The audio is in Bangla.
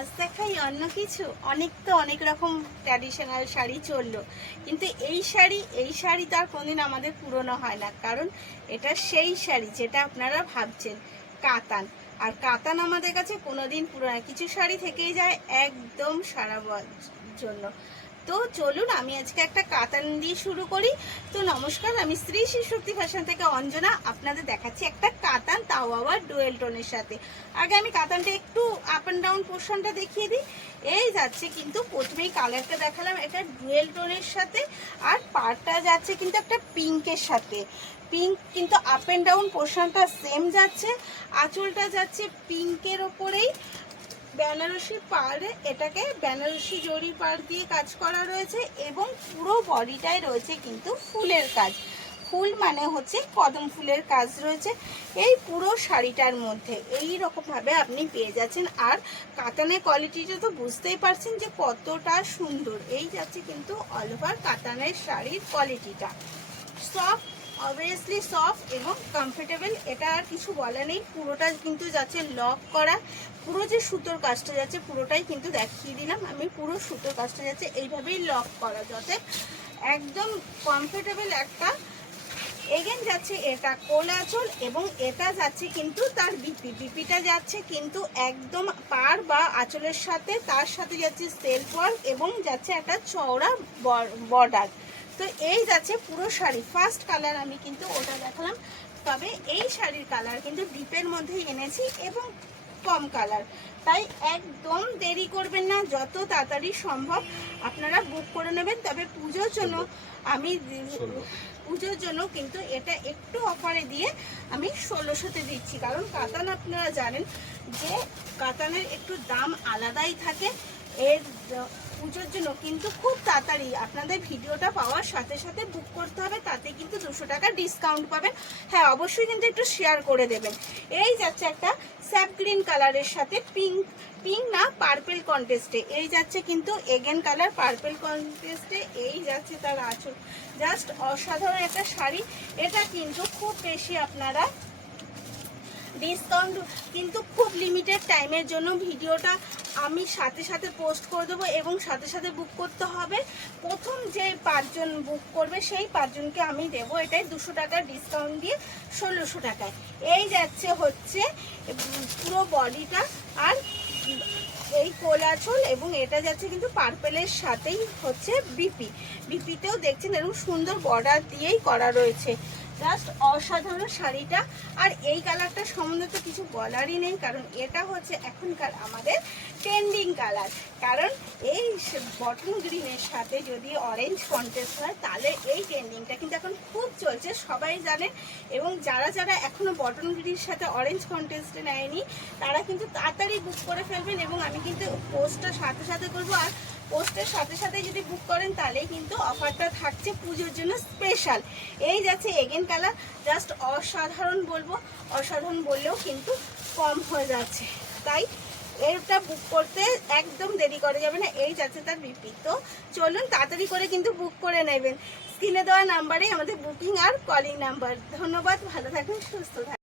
আজ দেখাই অন্য কিছু। অনেক রকম ট্র্যাডিশনাল শাড়ি চললো, কিন্তু এই শাড়ি তো আর কোনদিন আমাদের পুরনো হয় না, কারণ এটা সেই শাড়ি যেটা আপনারা ভাবছেন, কাতান। আর কাতান আমাদের কাছে কোনোদিন পুরনো হয়, কিছু শাড়ি থেকেই যায় একদম সারা জন্য। তো চলুন আমি আজকে একটা কাতান দিয়ে শুরু করি। তো নমস্কার, আমি শ্রী শিশুশক্তি ফ্যাশন থেকে অঞ্জনা আপনাদের দেখাচ্ছি একটা কাতান, তাও আবার ডুয়েল টোনের সাথে। আগে আমি কাতানটা একটু আপ অ্যান্ড ডাউন পোর্শনটা দেখিয়ে দিই। এই যাচ্ছে কিন্তু প্রথমেই কালারটা দেখালাম, এটা ডুয়েল টোনের সাথে, আর পাড়টা যাচ্ছে কিন্তু একটা পিঙ্কের সাথে। পিঙ্ক কিন্তু আপ অ্যান্ড ডাউন পোর্শনটা সেম যাচ্ছে, আঁচলটা যাচ্ছে পিঙ্কের ওপরেই বেনারসি পাড়ে, এটাকে বেনারসি জরি পাড় দিয়ে কাজ করা রয়েছে, এবং পুরো বডিটায় রয়েছে কিন্তু ফুলের কাজ। ফুল মানে হচ্ছে কদম ফুলের কাজ রয়েছে এই পুরো শাড়িটার মধ্যে। এই রকম ভাবে আপনি পেয়ে যাচ্ছেন। আর কাতানের কোয়ালিটিটা তো বুঝতেই পারছেন যে কতটা সুন্দর। এই যাচ্ছে কিন্তু অল ওভার কাতানের শাড়ির কোয়ালিটিটা। সফট, অবভিয়াসলি সফট এবং কমফোর্টেবল, এটা আর কিছু বলা নেই। পুরোটা কিন্তু যাচ্ছে লক করা, পুরো যে সুতোর কাজটা যাচ্ছে পুরোটাই কিন্তু দেখিয়ে দিলাম আমি। পুরো সুতোর কাজটা যাচ্ছে এইভাবেই লক করা, যাতে একদম কমফোর্টেবল একটা। এগেন যাচ্ছে এটা কোল আঁচল, এবং এটা যাচ্ছে কিন্তু তার বিপিটা যাচ্ছে কিন্তু একদম পাড় বা আঁচলের সাথে, তার সাথে যাচ্ছে সেলফ ওয়ার্ক এবং যাচ্ছে একটা চওড়া বর্ডার। তো এই যাচ্ছে পুরো শাড়ি। ফার্স্ট কালার আমি কিন্তু ওটা দেখালাম, তবে এই শাড়ির কালার কিন্তু ডিপের মধ্যেই এনেছি এবং কম কালার, তাই একদম দেরি করবেন না, যত তাড়াতাড়ি সম্ভব আপনারা বুক করে নেবেন। তবে পুজোর জন্য কিন্তু এটা একটু অফারে দিয়ে আমি 1600-তে দিচ্ছি, কারণ কাতান আপনারা জানেন যে কাতানের একটু দাম আলাদাই থাকে। এর পুজোর জন্য কিন্তু খুব তাড়াতাড়ি আপনাদের ভিডিওটা পাওয়ার সাথে সাথে বুক করতে হবে, তাতে কিন্তু 200 টাকা ডিসকাউন্ট পাবেন। হ্যাঁ, অবশ্যই কিন্তু একটু শেয়ার করে দেবেন। এই যাচ্ছে একটা স্যাপ গ্রিন কালারের সাথে পিঙ্ক না পার্পেল কন্টেস্টে, এই যাচ্ছে কিন্তু এগেন কালার পার্পেল কন্টেস্টে। এই যাচ্ছে তার আঁচল, জাস্ট অসাধারণ একটা শাড়ি। এটা কিন্তু খুব বেশি আপনারা ডিসকাউন্ট কিন্তু খুব লিমিটেড টাইমের জন্য ভিডিওটা আমি সাথে সাথে পোস্ট করে দেবো, এবং সাথে সাথে বুক করতে হবে। প্রথম যে 5 জন বুক করবে সেই 5 জনকে আমি দেবো এটাই 200 টাকার ডিসকাউন্ট দিয়ে 1600 টাকায়। এই যাচ্ছে হচ্ছে পুরো বডিটা, আর এই কোল আঁচল, এবং এটা যাচ্ছে কিন্তু পার্পেলের সাথেই হচ্ছে বিপিতেও দেখছেন এরকম সুন্দর বর্ডার দিয়েই করা রয়েছে। জাস্ট অসাধারণ শাড়িটা। আর এই কালারটা সম্বন্ধে তো কিছু বলারই নেই, কারণ এটা হচ্ছে এখনকার আমাদের ট্রেন্ডিং কালার। কারণ এই বটন গ্রিনের সাথে যদি অরেঞ্জ কন্ট্রাস্ট হয়, তাহলে এই ট্রেন্ডিংটা কিন্তু এখন খুব চলছে, সবাই জানে। এবং যারা এখনো বটন গ্রিনের সাথে অরেঞ্জ কন্ট্রাস্টে নেয়নি, তারা কিন্তু তাড়াতাড়ি বুক করে ফেলবেন, এবং আমি কিন্তু পোস্টটা সাথে সাথে করবো। আর পোস্টের সাথে সাথে যদি বুক করেন তাহলেই কিন্তু অফারটা থাকছে পুজোর জন্য স্পেশাল। এই যাচ্ছে এগেন কালার, জাস্ট অসাধারণ বলবো, অসাধারণ বললেও কিন্তু কম হয়ে যাচ্ছে, তাই এটা বুক করতে একদম দেরি করা যাবে না। এই যাচ্ছে তার বিপি। তো চলুন তাড়াতাড়ি করে কিন্তু বুক করে নেবেন। স্ক্রিনে দেওয়া নাম্বারে আমাদের বুকিং আর কলিং নাম্বার। ধন্যবাদ, ভালো থাকবেন, সুস্থ থাকবেন।